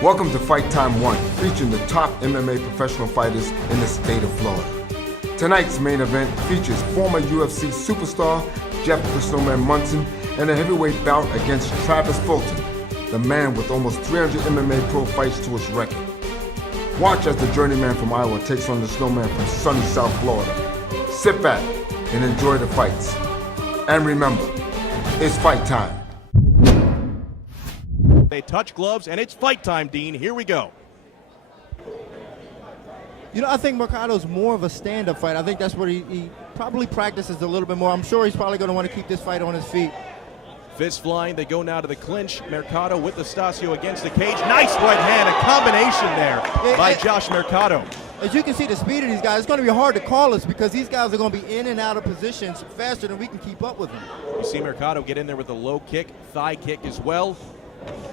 Welcome to Fight Time 1, featuring the top MMA professional fighters in the state of Florida. Tonight's main event features former UFC superstar Jeff the Snowman Munson and a heavyweight bout against Travis Fulton, the man with almost 300 MMA pro fights to his record. Watch as the journeyman from Iowa takes on the Snowman from sunny South Florida. Sit back and enjoy the fights. And remember, it's fight time. They touch gloves, and it's fight time, Dean. Here we go. You know, I think Mercado's more of a stand-up fight. I think that's where he probably practices a little bit more. I'm sure he's probably going to want to keep this fight on his feet. Fist flying, they go now to the clinch. Mercado with Astacio against the cage. Nice right hand, a combination there by Josh Mercado. As you can see, the speed of these guys, it's going to be hard to call us because these guys are going to be in and out of positions faster than we can keep up with them. You see Mercado get in there with a low kick, thigh kick as well.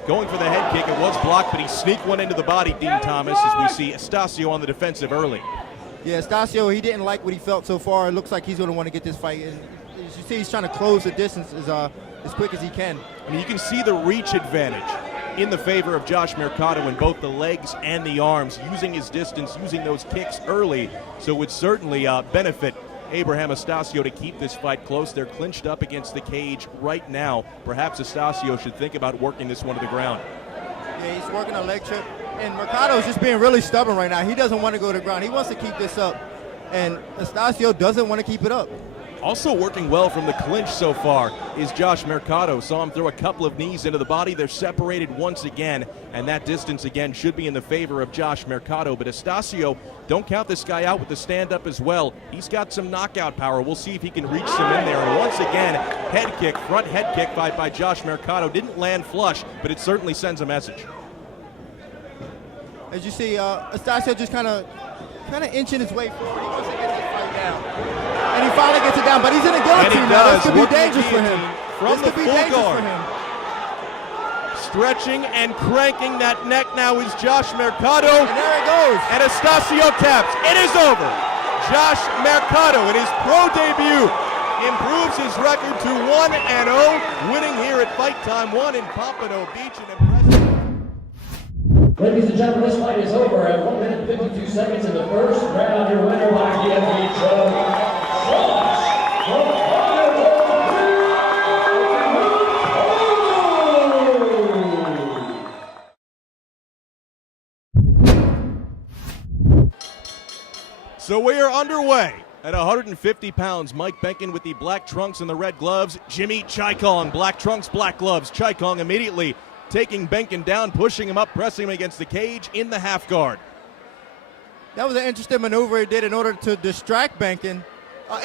Going for the head kick, it was blocked, but he sneaked one into the body, Dean Thomas, as we see Astacio on the defensive early. Yeah, Astacio, he didn't like what he felt so far. It looks like he's going to want to get this fight. And as you see, he's trying to close the distance as quick as he can. I mean, you can see the reach advantage in the favor of Josh Mercado in both the legs and the arms, using his distance, using those kicks early, so it would certainly benefit Abraham Astacio to keep this fight close. They're clinched up against the cage right now. Perhaps Astacio should think about working this one to the ground. Yeah, he's working a leg trip. And Mercado's just being really stubborn right now. He doesn't want to go to the ground. He wants to keep this up. And Astacio doesn't want to keep it up. Also working well from the clinch so far is Josh Mercado. Saw him throw a couple of knees into the body. They're separated once again, and that distance again should be in the favor of Josh Mercado. But Astacio, don't count this guy out with the stand-up as well. He's got some knockout power. We'll see if he can reach some in there. And once again, head kick, front head kick by Josh Mercado. Didn't land flush, but it certainly sends a message. As you see, Astacio just kind of inching his way forward. He wants to get this fight down. And he finally gets it down, but he's in a guillotine now. This could be dangerous for him. From the full guard. Stretching and cranking that neck now is Josh Mercado. And there it goes. And Astacio taps. It is over. Josh Mercado in his pro debut improves his record to 1-0, winning here at Fight Time 1 in Pompano Beach. An impressive. Ladies and gentlemen, this fight is over at 1 minute 52 seconds in the first round. Your winner by DFB Joe. So we are underway. At 150 pounds, Mike Benkin with the black trunks and the red gloves. Jimmy Chai Kong, black trunks, black gloves. Chai Kong immediately taking Benkin down, pushing him up, pressing him against the cage in the half guard. That was an interesting maneuver he did in order to distract Benkin.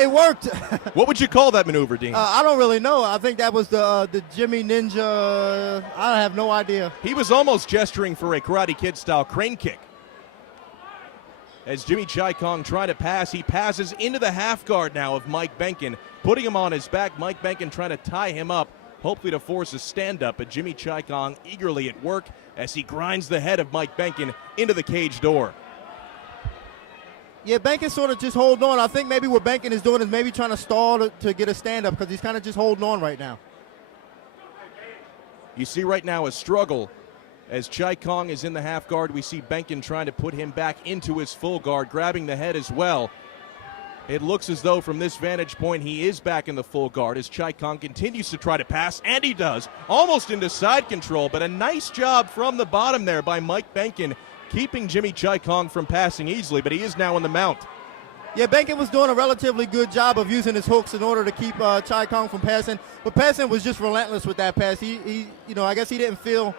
It worked. What would you call that maneuver, Dean? I don't really know. I think that was the Jimmy Ninja. I have no idea. He was almost gesturing for a Karate Kid style crane kick. As Jimmy Chai Kong trying to pass, he passes into the half guard now of Mike Benkin, putting him on his back. Mike Benkin trying to tie him up, hopefully to force a stand-up, but Jimmy Chai Kong eagerly at work as he grinds the head of Mike Benkin into the cage door. Yeah, Benkin sort of just holding on. I think maybe what Benkin is doing is maybe trying to stall to get a stand-up because he's kind of just holding on right now. You see right now a struggle as Chai Kong is in the half guard. We see Benkin trying to put him back into his full guard, grabbing the head as well. It looks as though from this vantage point he is back in the full guard as Chai Kong continues to try to pass, and he does, almost into side control, but a nice job from the bottom there by Mike Benkin, keeping Jimmy Chai Kong from passing easily, but he is now in the mount. Yeah, Benkin was doing a relatively good job of using his hooks in order to keep Chai Kong from passing, but passing was just relentless with that pass. He I guess he didn't feel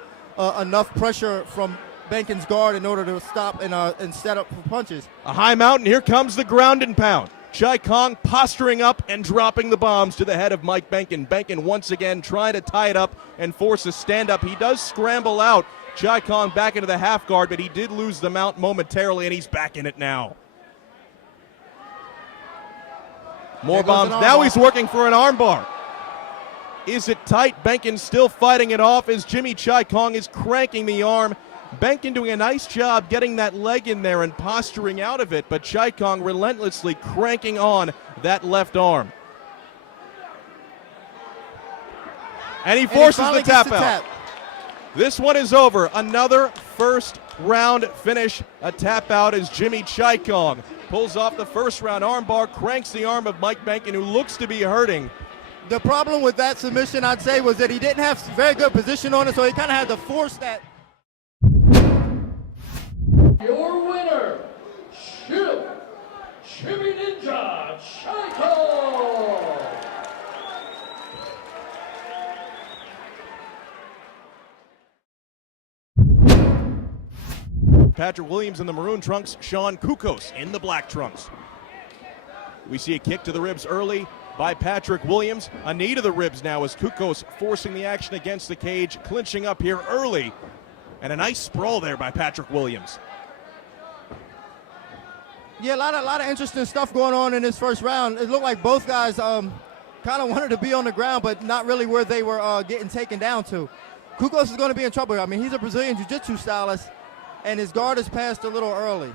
enough pressure from Benkin's guard in order to stop and set up for punches. A high mount, and here comes the ground and pound. Chai Kong posturing up and dropping the bombs to the head of Mike Benkin. Benkin once again trying to tie it up and force a stand-up. He does scramble out. Chai Kong back into the half guard, but he did lose the mount momentarily, and he's back in it now. More bombs. Now he's working for an armbar. Is it tight? Benkin still fighting it off as Jimmy Chai Kong is cranking the arm. Benkin doing a nice job getting that leg in there and posturing out of it, but Chai Kong relentlessly cranking on that left arm. And he forces the tap out. This one is over. Another first round finish. A tap out as Jimmy Chaikong pulls off the first round armbar, cranks the arm of Mike Benkin, who looks to be hurting. The problem with that submission, I'd say, was that he didn't have very good position on it, so he kind of had to force that. Your winner, Jimmy Ninja Chaikong. Patrick Williams in the maroon trunks, Sean Kukos in the black trunks. We see a kick to the ribs early by Patrick Williams. A knee to the ribs now as Kukos forcing the action against the cage, clinching up here early. And a nice sprawl there by Patrick Williams. Yeah, a lot of interesting stuff going on in this first round. It looked like both guys kind of wanted to be on the ground, but not really where they were getting taken down to. Kukos is going to be in trouble. I mean, he's a Brazilian Jiu-Jitsu stylist, and his guard is passed a little early.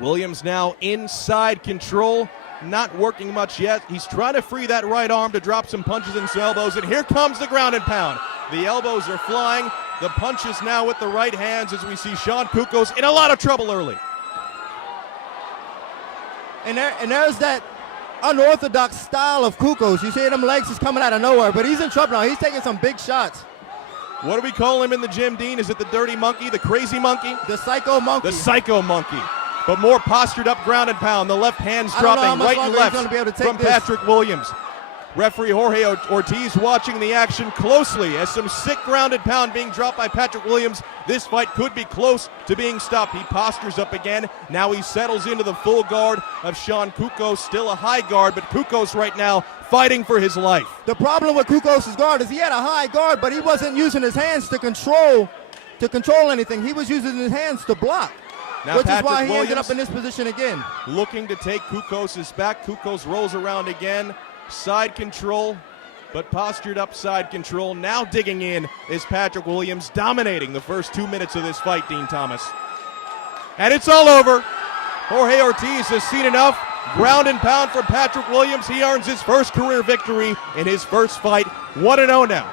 Williams now inside control, not working much yet. He's trying to free that right arm to drop some punches and some elbows, and here comes the ground and pound. The elbows are flying, the punches now with the right hands as we see Sean Kukos in a lot of trouble early. And there's that unorthodox style of Kukos. You see them legs is coming out of nowhere, but he's in trouble now. He's taking some big shots. What do we call him in the gym, Dean? Is it the dirty monkey, the crazy monkey? The psycho monkey. The psycho monkey. But more postured up ground and pound. The left hand's dropping right and left from Patrick Williams. Referee Jorge Ortiz watching the action closely as some sick ground and pound being dropped by Patrick Williams. This fight could be close to being stopped. He postures up again. Now he settles into the full guard of Sean Kukos. Still a high guard, but Kukos right now fighting for his life. The problem with Kukos' guard is he had a high guard, but he wasn't using his hands to control anything. He was using his hands to block. Now which Patrick is why he Williams ended up in this position again. Looking to take Kukos' back. Kukos rolls around again. Side control, but postured up side control. Now digging in is Patrick Williams, dominating the first 2 minutes of this fight, Dean Thomas. And it's all over. Jorge Ortiz has seen enough. Ground and pound from Patrick Williams. He earns his first career victory in his first fight. 1-0 now.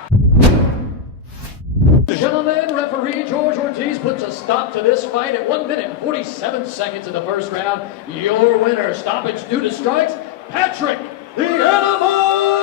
Gentlemen, referee George Ortiz puts a stop to this fight at 1 minute and 47 seconds in the first round. Your winner, stoppage due to strikes, Patrick the Animal